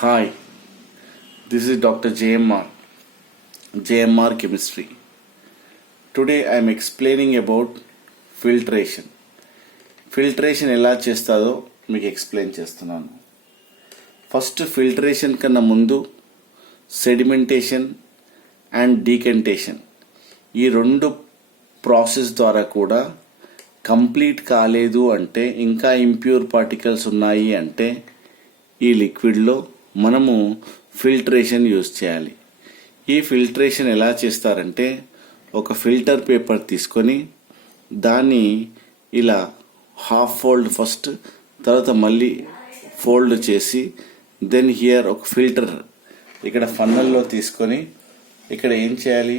Hi, this is Dr. JMR Chemistry. Today I am explaining about filtration. Filtration ఎలా చేస్తాదో మీకు explain చేస్తున్నాను. First filtration కన్నా ముందు sedimentation and డీకంటేషన్ ఈ రెండు ప్రాసెస్ ద్వారా కూడా కంప్లీట్ కాలేదు అంటే, ఇంకా ఇంప్యూర్ పార్టికల్స్ ఉన్నాయి అంటే ఈ లిక్విడ్లో మనము ఫిల్టరేషన్ యూజ్ చేయాలి. ఈ ఫిల్టరేషన్ ఎలా చేస్తారంటే, ఒక ఫిల్టర్ పేపర్ తీసుకొని దాన్ని ఇలా హాఫ్ ఫోల్డ్ ఫస్ట్, తర్వాత మళ్ళీ ఫోల్డ్ చేసి దెన్ హియర్ ఒక ఫిల్టర్ ఇక్కడ ఫన్నల్లో తీసుకొని ఇక్కడ ఏం చేయాలి,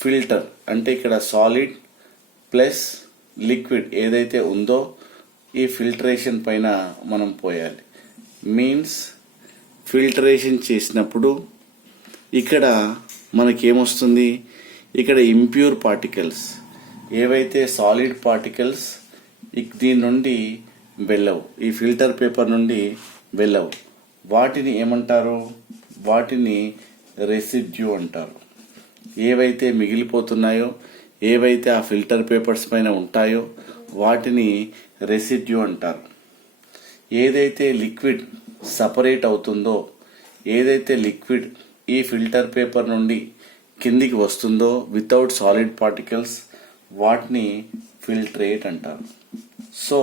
ఫిల్టర్ అంటే ఇక్కడ సాలిడ్ ప్లస్ లిక్విడ్ ఏదైతే ఉందో ఈ ఫిల్టరేషన్ పైన మనం పోయాలి. మీన్స్ ఫిల్టరేషన్ చేసినప్పుడు ఇక్కడ మనకేమొస్తుంది, ఇక్కడ ఇంప్యూర్ పార్టికల్స్ ఏవైతే సాలిడ్ పార్టికల్స్ దీని నుండి వెళ్ళవు, ఈ ఫిల్టర్ పేపర్ నుండి వెళ్ళవు. వాటిని ఏమంటారు, వాటిని రెసిడ్యూ అంటారు. ఏవైతే మిగిలిపోతున్నాయో, ఏవైతే ఆ ఫిల్టర్ పేపర్స్ పైన ఉంటాయో వాటిని రెసిడ్యూ అంటారు. ఏదైతే లిక్విడ్ సపరేట్ అవుతుందో, ఏదైతే లిక్విడ్ ఈ ఫిల్టర్ పేపర్ నుండి కిందికి వస్తుందో వితౌట్ సాలిడ్ పార్టికల్స్, వాటిని ఫిల్ట్రేట్ అంటారు. సో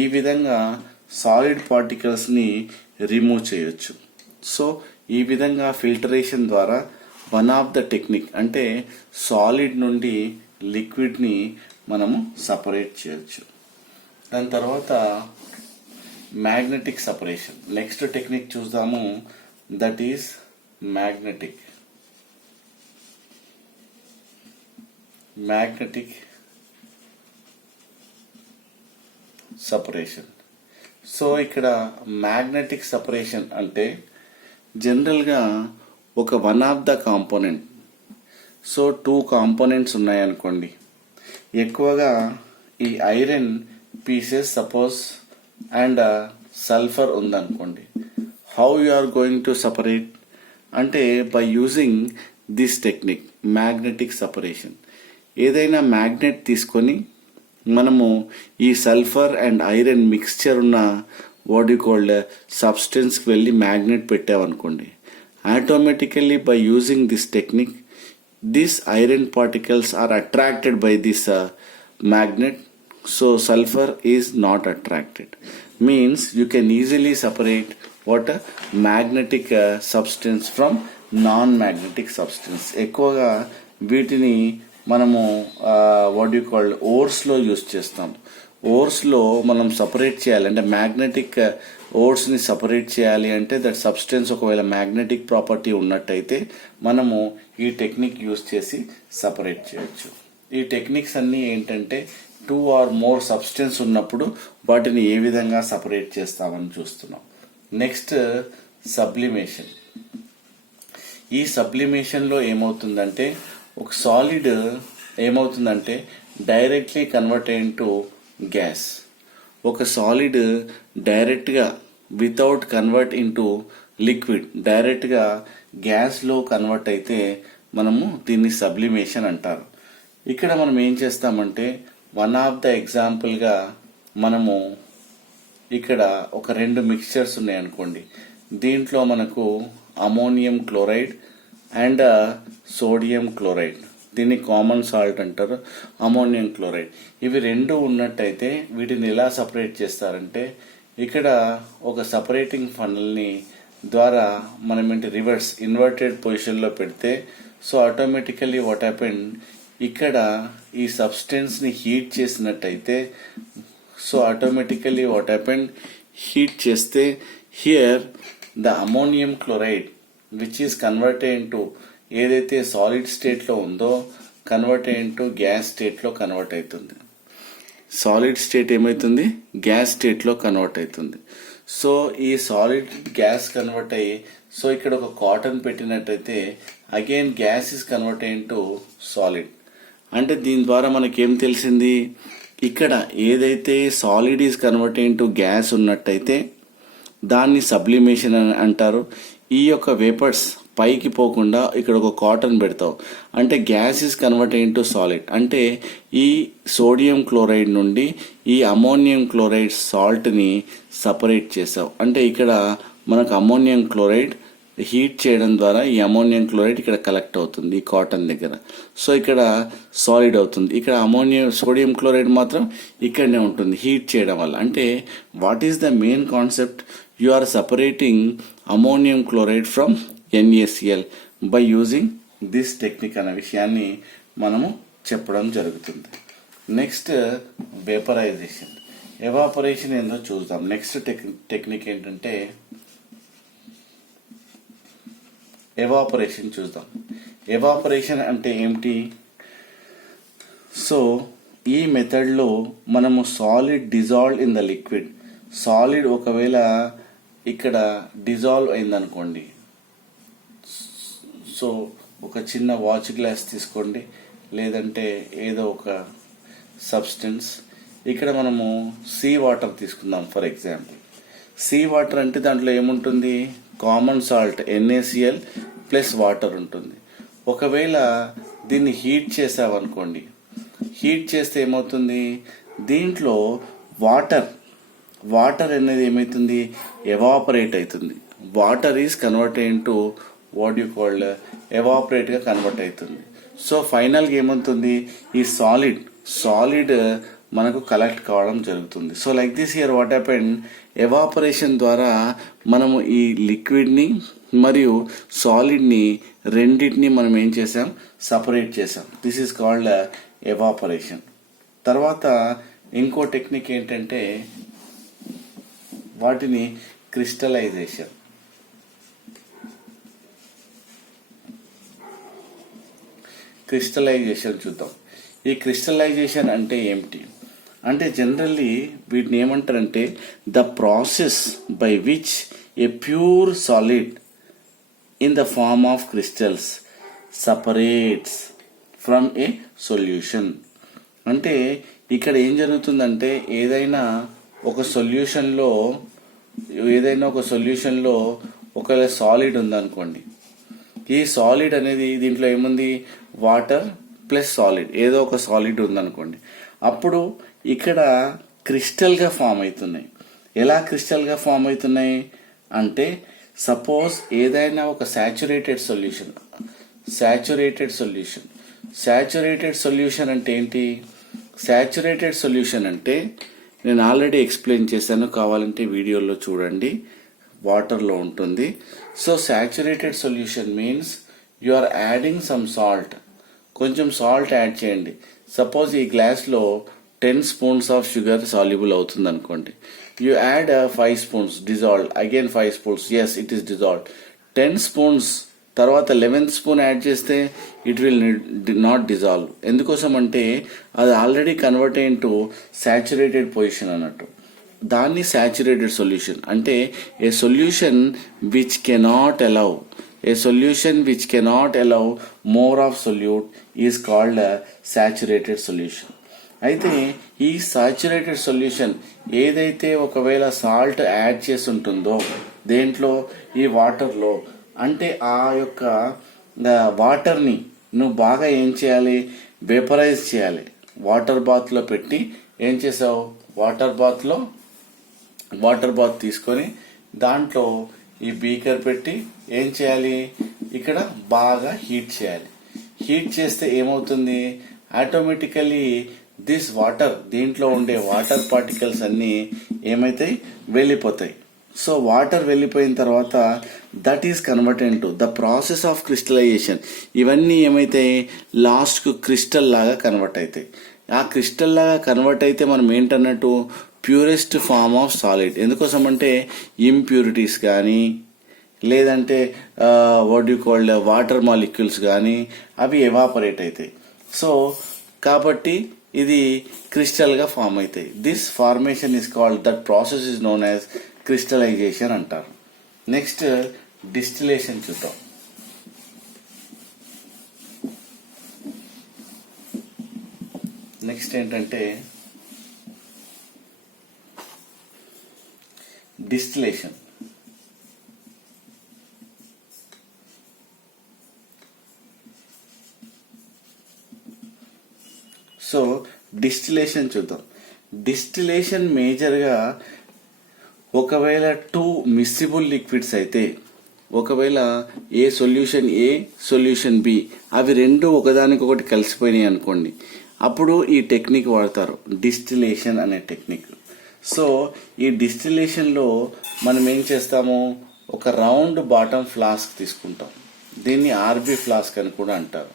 ఈ విధంగా సాలిడ్ పార్టికల్స్ని రిమూవ్ చేయొచ్చు. సో ఈ విధంగా ఫిల్టరేషన్ ద్వారా వన్ ఆఫ్ ద టెక్నిక్ అంటే సాలిడ్ నుండి లిక్విడ్ని మనము సపరేట్ చేయొచ్చు. దాని తర్వాత మ్యాగ్నెటిక్ సపరేషన్, నెక్స్ట్ టెక్నిక్ చూద్దాము. That is magnetic separation. So ఇక్కడ మ్యాగ్నెటిక్ సపరేషన్ అంటే జనరల్గా ఒక one of the component, so two components ఉన్నాయనుకోండి, ఎక్కువగా ఈ iron pieces suppose and sulphur ఉందనుకోండి, how you are going to separate అంటే by using this technique magnetic separation. ఏదైనా మ్యాగ్నెట్ తీసుకొని మనము ఈ సల్ఫర్ అండ్ ఐరన్ మిక్స్చర్ ఉన్న వాట్ యు కాల్డ్ సబ్స్టెన్స్కి వెళ్ళి మ్యాగ్నెట్ పెట్టామనుకోండి, automatically by using this technique these iron particles are attracted by this magnet, so sulfur is not attracted. Means you can easily separate what a magnetic substance from non-magnetic substance. ఎక్కువగా వీటిని మనము what you called ఓర్స్లో use చేస్తాం. ఓర్స్లో మనం separate చేయాలి అంటే magnetic ఓర్స్ని separate చేయాలి అంటే that substance ఒకవేళ మ్యాగ్నెటిక్ ప్రాపర్టీ ఉన్నట్టయితే మనము ఈ టెక్నిక్ యూజ్ చేసి సపరేట్ చేయొచ్చు. ఈ టెక్నిక్స్ అన్నీ ఏంటంటే టూ ఆర్ మోర్ సబ్స్టెన్స్ ఉన్నప్పుడు వాటిని ఏ విధంగా సపరేట్ చేస్తామని చూస్తున్నాం. Next sublimation. ఈ సబ్లిమేషన్లో ఏమవుతుందంటే ఒక సాలిడ్ ఏమవుతుందంటే డైరెక్ట్లీ కన్వర్ట్ ఇంటూ గ్యాస్. ఒక సాలిడ్ డైరెక్ట్గా వితౌట్ కన్వర్ట్ ఇంటూ లిక్విడ్ డైరెక్ట్గా గ్యాస్లో కన్వర్ట్ అయితే మనము దీన్ని సబ్లిమేషన్ అంటారు. ఇక్కడ మనం ఏం చేస్తామంటే వన్ ఆఫ్ ద ఎగ్జాంపుల్గా మనము ఇక్కడ ఒక రెండు మిక్స్చర్స్ ఉన్నాయనుకోండి, దీంట్లో మనకు ammonium chloride and sodium chloride, దీన్ని కామన్ సాల్ట్ అంటారు, అమోనియం క్లోరైడ్. ఇవి రెండు ఉన్నట్టయితే వీటిని ఎలా సపరేట్ చేస్తారంటే ఇక్కడ ఒక సపరేటింగ్ ఫనల్ని ద్వారా మనం ఏంటి రివర్స్ ఇన్వర్టెడ్ పొజిషన్లో పెడితే, సో ఆటోమేటికల్లీ వాట్ హ్యాపెండ్, ఇక్కడ ఈ సబ్స్టెన్స్ని హీట్ చేసినట్టయితే, so automatically what happened, heat చేస్తే here the ammonium chloride which is converted into ఏదైతే సాలిడ్ స్టేట్లో ఉందో కన్వర్ట్ ఇంటూ గ్యాస్ స్టేట్లో కన్వర్ట్ అవుతుంది. సాలిడ్ స్టేట్ ఏమవుతుంది, గ్యాస్ స్టేట్లో కన్వర్ట్ అవుతుంది. సో ఈ సాలిడ్ గ్యాస్ కన్వర్ట్ అయ్యి, సో ఇక్కడ ఒక కాటన్ పెట్టినట్టయితే again gas is convert into solid. అంటే దీని ద్వారా మనకేం తెలిసింది, ఇక్కడ ఏదైతే solid is convert into gas ఉన్నట్టయితే దాన్ని సబ్లిమేషన్ అని అంటారు. ఈ యొక్క వేపర్స్ పైకి పోకుండా ఇక్కడ ఒక కాటన్ పెడతావు, అంటే gas is convert into solid. అంటే ఈ సోడియం క్లోరైడ్ నుండి ఈ అమోనియం క్లోరైడ్ సాల్ట్ని సపరేట్ చేసావు. అంటే ఇక్కడ మనకు అమోనియం క్లోరైడ్ హీట్ చేయడం ద్వారా ఈ అమోనియం క్లోరైడ్ ఇక్కడ కలెక్ట్ అవుతుంది ఈ కాటన్ దగ్గర. సో ఇక్కడ సాలిడ్ అవుతుంది. ఇక్కడ సోడియం క్లోరైడ్ మాత్రం ఇక్కడనే ఉంటుంది హీట్ చేయడం వల్ల. అంటే what is the main concept? You are separating ammonium chloride from NaCl by using this technique అనే విషయాన్ని మనము చెప్పడం జరుగుతుంది. నెక్స్ట్ వేపరైజేషన్, ఎవాపరేషన్ ఏందో చూద్దాం. నెక్స్ట్ టెక్నిక్ ఏంటంటే ఎవాపరేషన్ చూద్దాం. ఎవాపరేషన్ అంటే ఏమిటి? సో ఈ మెథడ్లో మనము solid dissolve in the liquid, solid ఒకవేళ ఇక్కడ డిజాల్వ్ అయిందనుకోండి, సో ఒక చిన్న వాచ్ గ్లాస్ తీసుకోండి, లేదంటే ఏదో ఒక సబ్స్టెన్స్, ఇక్కడ మనము సీ వాటర్ తీసుకుందాం ఫర్ ఎగ్జాంపుల్. సీ వాటర్ అంటే దాంట్లో ఏముంటుంది? Common salt NaCl plus water ఉంటుంది. ఒకవేళ దీన్ని హీట్ చేసావనుకోండి, హీట్ చేస్తే ఏమవుతుంది? దీంట్లో వాటర్ అనేది ఏమవుతుంది? ఎవాపరేట్ అవుతుంది. Water is convert into what you called ఎవాపరేట్గా కన్వర్ట్ అవుతుంది. సో ఫైనల్గా ఏమవుతుంది? ఈ సాలిడ్ మనకు కలెక్ట్ కావడం జరుగుతుంది. So like this here what happened, evaporation ద్వారా మనము ఈ లిక్విడ్ని మరియు సాలిడ్ని రెండింటిని మనం ఏం చేసాం? సపరేట్ చేసాం. This is called evaporation. తర్వాత ఇంకో టెక్నిక్ ఏంటంటే వాటిని క్రిస్టలైజేషన్. క్రిస్టలైజేషన్ చూద్దాం. ఈ క్రిస్టలైజేషన్ అంటే ఏమిటి అంటే జనరల్లీ వీటిని ఏమంటారంటే the process by which a pure solid in the form of crystals separates from a solution. అంటే ఇక్కడ ఏం జరుగుతుందంటే ఏదైనా ఒక సొల్యూషన్లో ఒకవేళ సాలిడ్ ఉందనుకోండి, ఈ సాలిడ్ అనేది దీంట్లో ఏముంది? వాటర్ ప్లస్ సాలిడ్, ఏదో ఒక సాలిడ్ ఉందనుకోండి, అప్పుడు ఇక్కడ క్రిస్టల్గా ఫామ్ అవుతున్నాయి. ఎలా క్రిస్టల్గా ఫామ్ అవుతున్నాయి అంటే సపోజ్ ఏదైనా ఒక సాచురేటెడ్ సొల్యూషన్ అంటే ఏంటి? సాచురేటెడ్ సొల్యూషన్ అంటే నేను ఆల్రెడీ ఎక్స్ప్లెయిన్ చేశాను, కావాలంటే వీడియోలో చూడండి, వాటర్లో ఉంటుంది. So saturated solution means you are adding some salt, కొంచెం సాల్ట్ యాడ్ చేయండి. సపోజ్ ఈ గ్లాస్లో 10 స్పూన్స్ ఆఫ్ షుగర్ సాల్యుబుల్ అవుతుంది అనుకోండి, you add 5 spoons dissolved, again 5 spoons, yes it is dissolved. 10 spoons తర్వాత 11th స్పూన్ యాడ్ చేస్తే ఇట్ విల్ నాట్ డిజాల్వ్. ఎందుకోసం అంటే అది already convert into saturated position అన్నట్టు. దాన్ని సాచురేటెడ్ సొల్యూషన్ అంటే a solution which cannot allow more of solute is called saturated solution. అయితే ఈ సాచురేటెడ్ సొల్యూషన్ ఏదైతే ఒకవేళ సాల్ట్ యాడ్ చేసి ఉంటుందో దేంట్లో, ఈ వాటర్లో, అంటే ఆ యొక్క వాటర్ని నువ్వు బాగా ఏం చేయాలి? వేపరైజ్ చేయాలి. వాటర్ బాత్లో పెట్టి ఏం చేసావు? వాటర్ బాత్ తీసుకొని దాంట్లో ఈ బీకర్ పెట్టి ఏం చేయాలి? ఇక్కడ బాగా హీట్ చేయాలి. హీట్ చేస్తే ఏమవుతుంది? ఆటోమేటికలీ దిస్ వాటర్, దీంట్లో ఉండే వాటర్ పార్టికల్స్ అన్నీ ఏమైతాయి? వెళ్ళిపోతాయి. సో వాటర్ వెళ్ళిపోయిన తర్వాత that is converted to the process of crystallization. ఇవన్నీ ఏమైతాయి? లాస్ట్కు క్రిస్టల్ లాగా కన్వర్ట్ అవుతాయి. ఆ క్రిస్టల్ లాగా కన్వర్ట్ అయితే మనం ఏంటన్నట్టు ప్యూరెస్ట్ ఫార్మ్ ఆఫ్ సాలిడ్. ఎందుకోసం అంటే ఇంప్యూరిటీస్ కానీ లేదంటే what you called water molecules కానీ అవి ఎవాపరేట్ అవుతాయి. సో కాబట్టి ఇది క్రిస్టల్గా ఫామ్ అవుతాయి. This formation is called, that process is known as crystallization అంటారు. నెక్స్ట్ డిస్టిలేషన్ చూద్దాం. నెక్స్ట్ ఏంటంటే డిస్టిలేషన్. సో డిస్టిలేషన్ చూద్దాం. డిస్టిలేషన్ మేజర్గా ఒకవేళ 2 మిస్సిబుల్ లిక్విడ్స్ అయితే, ఒకవేళ A solution A solution B అవి రెండు ఒకదానికొకటి కలిసిపోయినాయి అనుకోండి, అప్పుడు ఈ టెక్నిక్ వాడతారు, డిస్టిలేషన్ అనే టెక్నిక్. సో ఈ డిస్టిలేషన్లో మనం ఏం చేస్తాము, ఒక రౌండ్ బాటమ్ ఫ్లాస్క్ తీసుకుంటాం. దీన్ని ఆర్బీ ఫ్లాస్క్ అని కూడా అంటారు.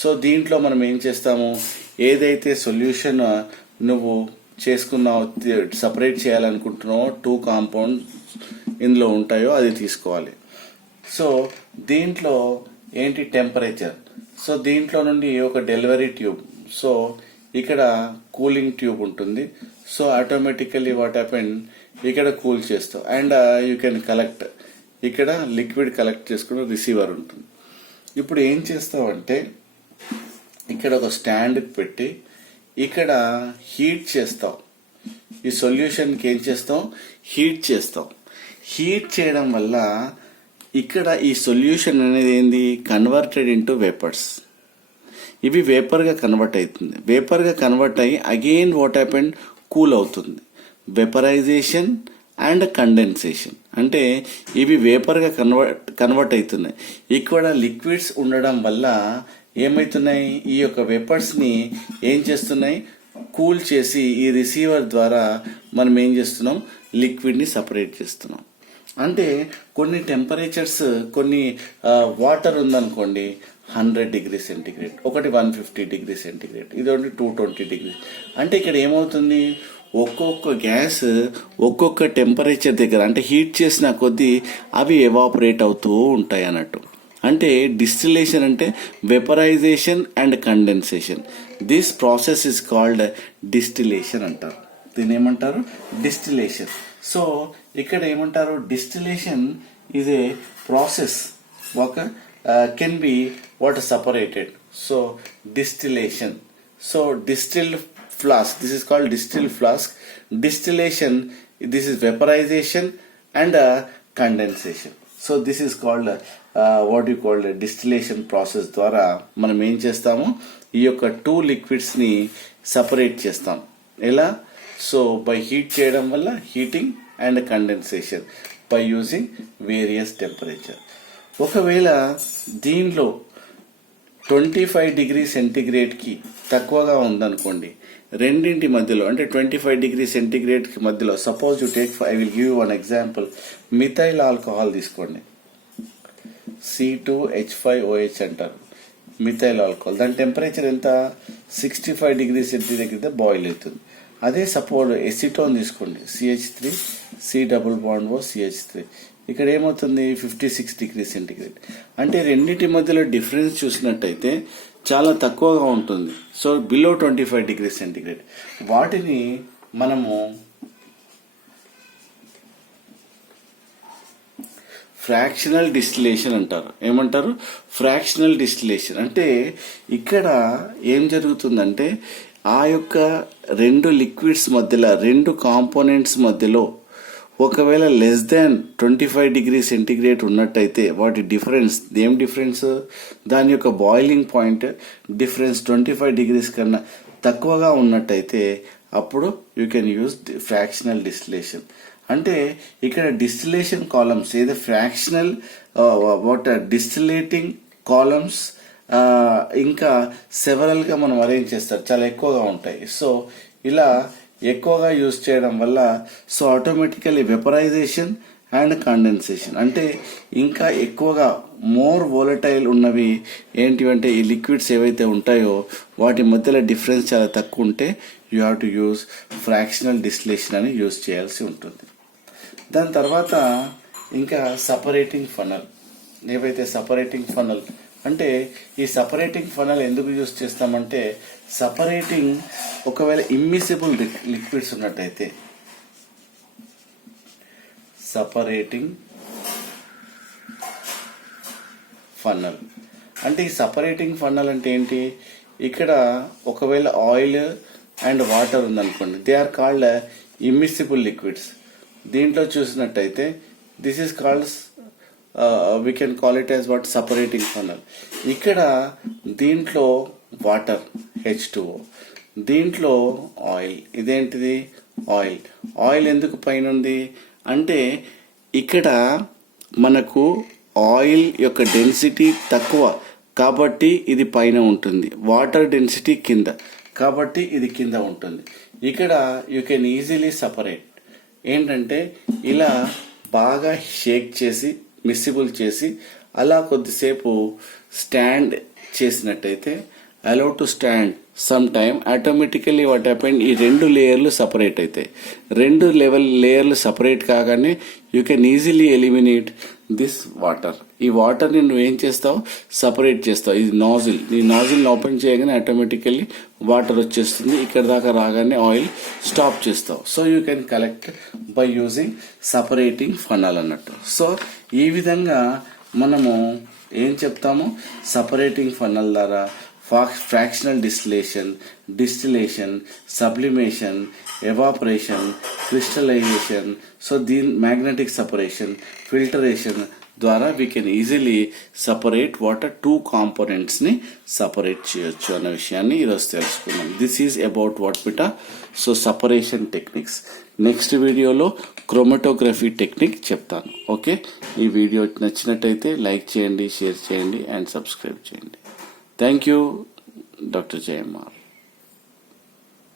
సో దీంట్లో మనం ఏం చేస్తాము, ఏదైతే సొల్యూషన్ నువ్వు చేసుకున్నావు, సపరేట్ చేయాలనుకుంటున్నావో 2 కాంపౌండ్ ఇందులో ఉంటాయో అది తీసుకోవాలి. సో దీంట్లో ఏంటి టెంపరేచర్, సో దీంట్లో నుండి ఒక డెలివరీ ట్యూబ్, సో ఇక్కడ కూలింగ్ ట్యూబ్ ఉంటుంది. సో ఆటోమేటికల్లీ వాట్ హ్యాపెన్, ఇక్కడ కూల్ చేస్తావు అండ్ యూ కెన్ కలెక్ట్, ఇక్కడ లిక్విడ్ కలెక్ట్ చేసుకుని రిసీవర్ ఉంటుంది. ఇప్పుడు ఏం చేస్తావంటే ఇక్కడ ఒక స్టాండ్ పెట్టి ఇక్కడ హీట్ చేస్తావు. ఈ సొల్యూషన్కి ఏం చేస్తావు, హీట్ చేస్తావు. హీట్ చేయడం వల్ల ఇక్కడ ఈ సొల్యూషన్ అనేది ఏంది, కన్వర్టెడ్ ఇంటూ వేపర్స్. ఇవి వేపర్గా కన్వర్ట్ అవుతుంది. వేపర్గా కన్వర్ట్ అయ్యి అగైన్ వాట్ హ్యాపెండ్, కూల్ అవుతుంది. వేపరైజేషన్ అండ్ కండెన్సేషన్ అంటే ఇవి వేపర్గా కన్వర్ట్ అవుతున్నాయి. ఇక్కడ లిక్విడ్స్ ఉండడం వల్ల ఏమవుతున్నాయి, ఈ యొక్క వేపర్స్ని ఏం చేస్తున్నాయి, కూల్ చేసి ఈ రిసీవర్ ద్వారా మనం ఏం చేస్తున్నాం, లిక్విడ్ని సపరేట్ చేస్తున్నాం. అంటే కొన్ని టెంపరేచర్స్, కొన్ని వాటర్ ఉందనుకోండి 100 డిగ్రీ సెంటిగ్రేడ్, ఒకటి 150 డిగ్రీ సెంటిగ్రేడ్, ఇది ఒకటి 220 డిగ్రీ. అంటే ఇక్కడ ఏమవుతుంది, ఒక్కొక్క గ్యాస్ ఒక్కొక్క టెంపరేచర్ దగ్గర అంటే హీట్ చేసిన కొద్దీ అవి ఎవాపరేట్ అవుతూ ఉంటాయి అన్నట్టు. అంటే డిస్టిలేషన్ అంటే vaporization and condensation. This process is called distillation అంటారు. దీన్ని ఏమంటారు, డిస్టిలేషన్. సో ఇక్కడ ఏమంటారు, డిస్టిలేషన్ ఈజ్ ఏ ప్రాసెస్ ఒక can be water separated. So distillation, so distilled flask, this is called distilled flask. Distillation, this is vaporization and condensation. So this is called what you call a distillation process ద్వారా మనం ఏం చేస్తాము, ఈ యొక్క 2 liquids ని separate చేస్తాం. ఎలా, so by heat చేయడం వల్ల heating and condensation by using various temperature. ఒకవేళ దీనిలో 25 డిగ్రీ సెంటిగ్రేడ్కి తక్కువగా ఉందనుకోండి, రెండింటి మధ్యలో అంటే 25 డిగ్రీ సెంటిగ్రేడ్కి మధ్యలో, suppose you take, I will give one example, methyl alcohol తీసుకోండి, C2H5OH అంటారు మిథైల్ ఆల్కహాల్. దాని టెంపరేచర్ ఎంత, 65 డిగ్రీ సెంటిగ్రేడ్ బాయిల్ అవుతుంది. అదే సపోజ్ ఎసిటోన్ తీసుకోండి, CH3 C++CH3, ఇక్కడ ఏమవుతుంది 56 డిగ్రీ సెంటిగ్రేడ్. అంటే రెండింటి మధ్యలో డిఫరెన్స్ చూసినట్టయితే చాలా తక్కువగా ఉంటుంది. So below 25 degree centigrade. వాటిని మనము ఫ్రాక్షనల్ డిస్టిలేషన్ అంటారు. ఏమంటారు, ఫ్రాక్షనల్ డిస్టిలేషన్. అంటే ఇక్కడ ఏం జరుగుతుందంటే ఆ యొక్క 2 లిక్విడ్స్ మధ్యలో, 2 కాంపోనెంట్స్ మధ్యలో ఒకవేళ లెస్ దాన్ 25 డిగ్రీ సెంటిగ్రేడ్ ఉన్నట్టయితే వాటి డిఫరెన్స్, ఏం డిఫరెన్స్, దాని యొక్క బాయిలింగ్ పాయింట్ డిఫరెన్స్ 25 డిగ్రీస్ కన్నా తక్కువగా ఉన్నట్టయితే అప్పుడు you can use fractional distillation. అంటే ఇక్కడ డిస్టిలేషన్ కాలమ్స్ ఏదో ఫ్రాక్షనల్ వాటర్ డిస్టిలేటింగ్ కాలమ్స్ ఇంకా సెవరల్గా మనం అరేంజ్ చేస్తారు, చాలా ఎక్కువగా ఉంటాయి. సో ఇలా ఎక్కువగా యూజ్ చేయడం వల్ల so automatically vaporisation and condensation అంటే ఇంకా ఎక్కువగా మోర్ వోలటైల్ ఉన్నవి ఏంటివంటే ఈ లిక్విడ్స్ ఏవైతే ఉంటాయో వాటి మధ్యలో డిఫరెన్స్ చాలా తక్కువ ఉంటే you have to use fractional distillation అని యూజ్ చేయాల్సి ఉంటుంది. దాని తర్వాత ఇంకా సపరేటింగ్ ఫనల్. ఏవైతే సపరేటింగ్ ఫనల్ అంటే ఈ సపరేటింగ్ ఫనల్ ఎందుకు యూజ్ చేస్తామంటే సపరేటింగ్ ఒకవేళ ఇమ్మిసిబుల్ లిక్విడ్స్ ఉన్నట్టయితే సపరేటింగ్ ఫనల్. అంటే ఈ సపరేటింగ్ ఫనల్ అంటే ఏంటి, ఇక్కడ ఒకవేళ ఆయిల్ అండ్ వాటర్ ఉందనుకోండి, they are called immiscible liquids. దీంట్లో చూసినట్టయితే this is called we can call it as what separating funnel. ఇక్కడ దీంట్లో వాటర్ H2O, దీంట్లో ఆయిల్, ఇదేంటిది ఆయిల్. ఆయిల్ ఎందుకు పైన ఉంది అంటే ఇక్కడ మనకు ఆయిల్ యొక్క డెన్సిటీ తక్కువ కాబట్టి ఇది పైన ఉంటుంది, వాటర్ డెన్సిటీ కింద కాబట్టి ఇది కింద ఉంటుంది. ఇక్కడ యూ కెన్ ఈజీలీ సపరేట్. ఏంటంటే ఇలా బాగా షేక్ చేసి మిక్సిబుల్ చేసి అలా కొద్దిసేపు స్టాండ్ చేసినట్టయితే allow to stand some time automatically what happen ఈ రెండు లేయర్లు సపరేట్ అవుతాయి. రెండు లేయర్లు సపరేట్ కాగానే you can easily eliminate this water. ఈ వాటర్ని నువ్వు ఏం చేస్తావు, సపరేట్ చేస్తావు. ఇది నాజిల్, ఈ నాజిల్ని ఓపెన్ చేయగానే ఆటోమేటికల్లీ వాటర్ వచ్చేస్తుంది. ఇక్కడ దాకా రాగానే ఆయిల్ స్టాప్ చేస్తావు. So you can collect by using separating funnel అన్నట్టు. సో ఈ విధంగా మనము ఏం చెప్తాము, సపరేటింగ్ ఫనల్ ద్వారా fractional distillation, sublimation, evaporation, crystallization, so దీని మ్యాగ్నెటిక్ సపరేషన్, ఫిల్టరేషన్ ద్వారా we can easily separate water. 2 కాంపోనెంట్స్ని సపరేట్ చేయొచ్చు అన్న విషయాన్ని ఈరోజు తెలుసుకున్నాం. దిస్ ఈజ్ అబౌట్ వాట్ బిటా. So separation techniques. నెక్స్ట్ వీడియోలో క్రోమటోగ్రఫీ టెక్నిక్ చెప్తాను. ఓకే, ఈ వీడియో నచ్చినట్టయితే లైక్ చేయండి, షేర్ చేయండి అండ్ సబ్స్క్రైబ్ చేయండి. Thank you, Dr. JMR.